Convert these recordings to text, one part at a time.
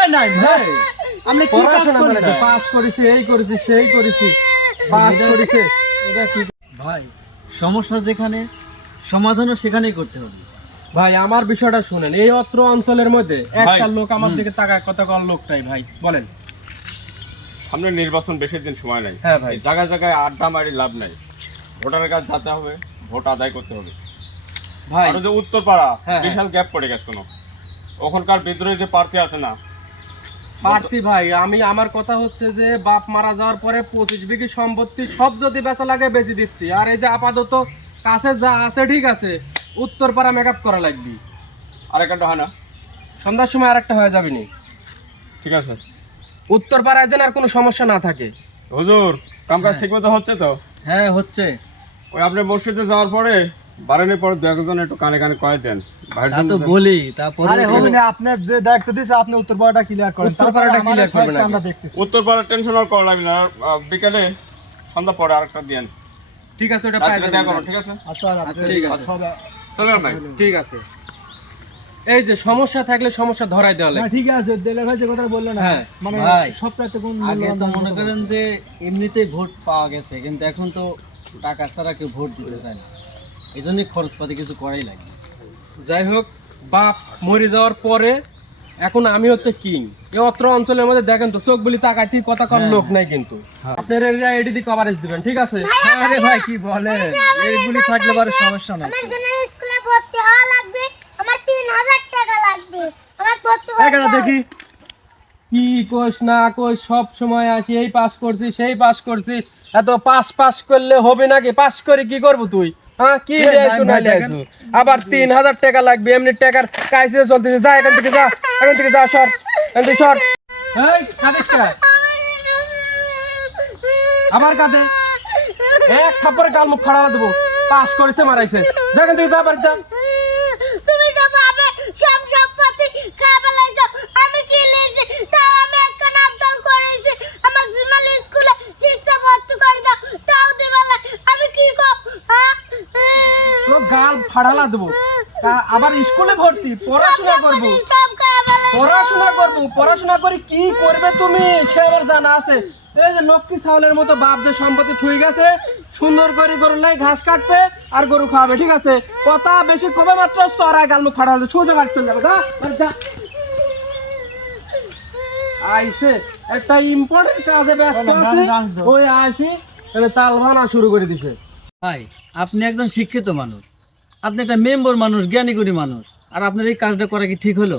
এই নাই ভাই। আপনি কি কাজ পড়াশোনা পাস করেছে এই করেছে সেই করেছে পাস করেছে এটা কি ভাই সমস্যা যেখানে সমাধানও সেখানেই করতে হবে। ভাই আমার বিষয়টা শুনেন এই অত্র অঞ্চলের মধ্যে একটা লোক আমার দিকে তাকায় কথা কর লোকটাই ভাই বলেন। সামনে নির্বাচন বেশি দিন সময় নাই। হ্যাঁ ভাই। জায়গায় জায়গায় আড্ডা মারি লাভ নাই। ভোটারের কাছে যেতে হবে ভোট আদায় করতে হবে। ভাই আর ওই যে উত্তরপাড়া হ্যাঁ, বিশাল গ্যাপ পড়ে গেছে কোনো। ওখানকার বিদ্রোহী যে প্রার্থী আছে না প্রার্থী ভাই আমি আমার কথা হচ্ছে যে বাপ মারা যাওয়ার পরে পঁচিশ বিঘি সম্পত্তি সব যদি বেচা লাগে বেশি দিচ্ছি। আর এই যে আপাতত কাছে যা আছে ঠিক আছে উত্তরপাড়া মেকআপ করা লাগবে। আর একটা হয় না সন্ধ্যার সময় আরেকটা হয়ে যাবে নি। ঠিক আছে। উত্তরপাড়ায় যেন আর কোনো সমস্যা না থাকে। হুজুর কাম কাজ ঠিক মতো হচ্ছে তো? হ্যাঁ হচ্ছে। ওই আপনি মসজিদে যাওয়ার পরে বারানের পরে দু একজন একটু কানে কানে কয়ে দেন। তা তো তো- বলি তারপরে আরে হবে না আপনার যে দায়িত্ব দিয়েছে আপনি উত্তর পাড়াটা ক্লিয়ার করেন। উত্তরপাড়াটা তারপরে আমাদের করবেন side টা আগে। আমরা দেখতেছি উত্তরপাড়ার টেনশন আর করা লাগবে না। আর, বিকালে সন্ধ্যা পরে আরেকটা দিয়েন ঠিক আছে ওটা পাই রাত্রে ঠিক আছে? আচ্ছা ঠিক আছে। চলে ভাই। ঠিক আছে। এই যে সমস্যা থাকলে সমস্যা ধরাই দেওয়া লাগে। ঠিক আছে দেলে ভাই যে কথা বললেন না হ্যাঁ, মানে ভাই। সব চাইতে কোন আগে তো মনে করেন যে এমনিতেই ভোট পাওয়া গেছে কিন্তু এখন তো টাকা ছাড়া কেউ ভোট দিতে চায় না। এই জন্যই খরচপাতি কিছু করাই লাগে। যাই হোক বাপ মরে যাওয়ার পরে এখন আমি হচ্ছে কিং। এই অত্র অঞ্চলের মধ্যে দেখেন তো চোখ বলি তাকাইতে কথা কর হ্যাঁ, লোক নাই কিন্তু। আপনারা এরিয়া এডিদি কভারেজ দিবেন ঠিক আছে? আরে ভাই কি বলে এইগুলি থাকলে বারে সমস্যা নাই। আমার জন্য স্কুলে ভর্তি হওয়া লাগবে। আমার তিন হাজার টাকা লাগবে। আমার ভর্তি কথা দেখি। কি কোষ না কোষ সব সময় আসি এই পাস করছি সেই পাস করছি। এত পাস পাস করলে হবে নাকি? পাস করে কি করব তুই? হ্যাঁ কি এই লিয়াইছো না আবার তিন হাজার টাকা লাগবে এমনি টাকার কাইসে চলতেছে। যা এখান থেকে যা এখান থেকে যা সর এখান থেকে সর। এই কাঁদিস আবার কাঁদে। এক থাপ্পড়ে গাল মুখ ফাড়া দেবো। পাস করেছে মারাইছে। যা এখান থেকে যা বাড়ি যা তুমি তো ভাবে সব সম্পত্তি খাবে লাইছো আমি কি লিখছি তাও আমি একটা নামদাল করেছি আমার জিমাল স্কুলে শিক্ষা ভর্তি করে দাও তাও দিবে না আমি কি করব হ্যাঁ তো গাল ফাড়ালা দেবো। তা- আবার স্কুলে ভর্তি পড়াশোনা করব। পড়াশোনা করব পড়াশোনা করে কি করবে তুমি সে আমার জানা আছে। এই যে লক্ষ্মী চাউলের মতো বাপ যে সম্পত্তি থুই গেছে সুন্দর করে গরু লাই ঘাস কাটবে আর গরু খাওয়াবে ঠিক আছে? কথা বেশি কবে মাত্র চড়ায় গাল মুখ ফাটা সোজা বাড়ি চলে যাবে। আইসে একটা ইম্পর্টেন্ট কাজে ব্যস্ত আছে। ওই আসি তাহলে তাল ভানা শুরু করে দিছে। ভাই আপনি একজন শিক্ষিত মানুষ। আপনি একটা মেম্বার মানুষ জ্ঞানী জ্ঞানীগুণী মানুষ। আর আপনার এই কাজটা করা কি ঠিক হলো?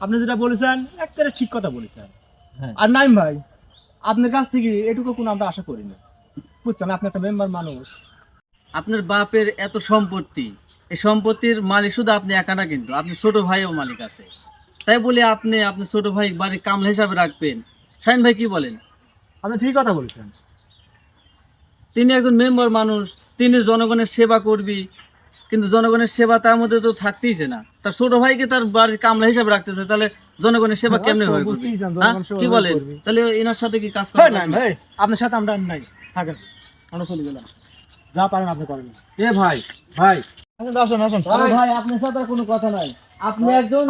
আপনি যেটা বলেছেন একেবারে ঠিক কথা বলেছেন। হ্যাঁ। আর নাইম ভাই আপনার কাছ থেকে এটুকু কোনো আমরা আশা করি না। বুঝছেন আপনি একটা মেম্বার মানুষ। আপনার বাপের এত সম্পত্তি এই সম্পত্তির মালিক শুধু আপনি একা না কিন্তু আপনি ছোট ভাইও মালিক আছে। তাই বলে আপনি আপনার ছোট ভাই বাড়ির কামলা হিসাবে রাখবেন। শাহিন ভাই কি বলেন? আপনি ঠিক কথা বলেছেন। তিনি একজন মেম্বার মানুষ তিনি জনগণের সেবা করবি কিন্তু জনগণের সেবা তার মধ্যে তো থাকতেইছে না। তার ছোট ভাইকে তার বাড়ির কামলা হিসাবে রাখতেছে তাহলে জনগণের সেবা হ্যাঁ, কেমনে হয় হ্যাঁ? কি বলেন? তাহলে এনার সাথে কি কাজ হ্যাঁ করা নাইম ভাই আপনার সাথে আমরা নাই। থাকেন আমরা চলে গেলাম। যা পারেন আপনি করেন। এ ভাই ভাই। আসুন আসুন ভাই আপনার সাথে কোনো কথা নাই। আপনি একজন।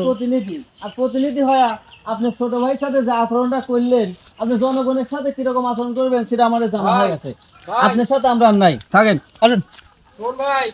প্রতিনিধি। আর প্রতিনিধি হয়ে আপনি ছোট ভাইয়ের সাথে যে আচরণটা করলেন আপনি জনগণের সাথে কীরকম আচরণ করবেন সেটা আমাদের জানা হয়ে গেছে। আপনার সাথে আমরা নাই। থাকেন। আসুন। ভাই।